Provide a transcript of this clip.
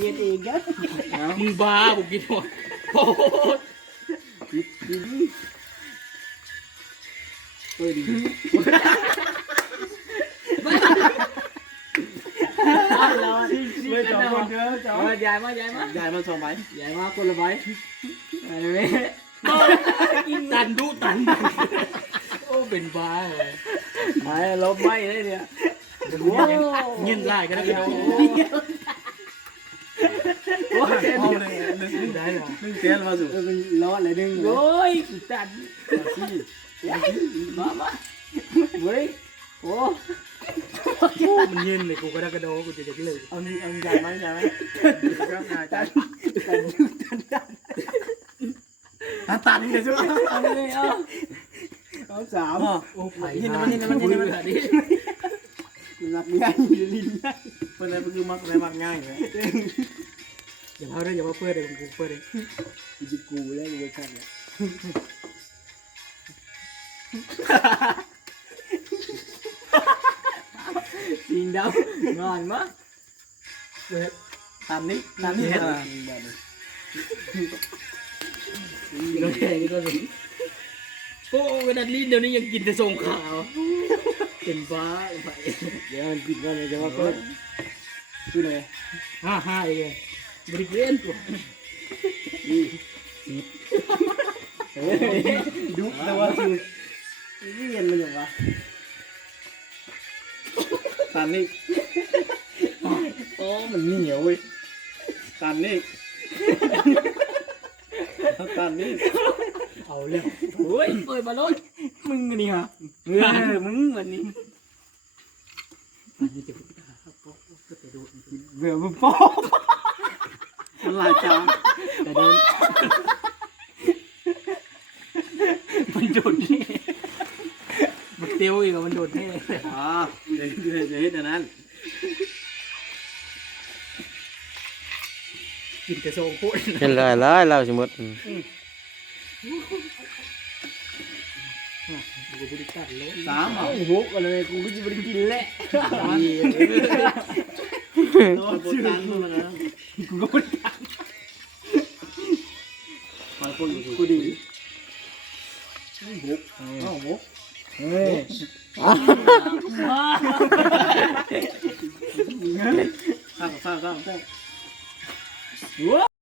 เย็นเองกัน มึงบ้าผมกินหมดโอ้ย ดีเออดีเรา ไม่จองคนเดียวจอง ยายมา2ใบยายมาคนละใบอะไรไหม ตันดุตันโอ้เป็นบ้าเลย ไอ้ลบไม่เลยเนี่ยโอ้ เงี้ยไล่กันแล้วกัน โห เอาเลยนึก ได้หรอ เตี้ยมาสู่ เป็นล้ออะไรดึงโอ้ยตันมาเฮ้ยโอ้ มันเย็นเลยกูก็ได้กระโดดกูจะเลย เอาใหญ่ไหมครับใหญ่ใจตัดนี่เลยใช่ไหม เอาเลยเอา3โอ้ไผ่ นี่ มา มัน ดิ หลักง่ายลิ้นง่าย เป็นอะไรคือมักง่ายเลย อย่าเผาได้อย่ามาเปิดเลยกูเปิดเลย จะกูแล้วกูกันเนี่ยสิงดำงอนมั้ง ตามนี้ เราแข่งกันเลยโอ้กระดาษลิ้นเดี๋ยวนี้ยังกินแต่ทรงขาวเป็นบ้าไป เดี๋ยวมันกินกันเลยจะว่าเพิ่มคือเลย 5เลยบริเวณกู นี่ดุแต่ว่าคือนี่เย็นมันอย่างวะ ตามนี้ อ๋อมันเหนียวเว้ย ตามนี้ตามนี้ เอาแล้วโอ้ยเปิดมาเลยมึงนี่ฮะ มึงวันนี้เบื่อมึงป๊อกมันหลายจานแต่เดิน มันโดดนี่มันเตียวอีกมันโดดนี่ เดี๋ยวเฮ็ดอันนั้น กินแต่ทรงโคตร เห็นเลยเราสมมติ กูบริการเลย 3เอาหกอะไรกูก็จะไปกินแหละตัวตันมันนะกูก็ไม่ตันมากูดีหกเอาหกเฮ้ยสร้าง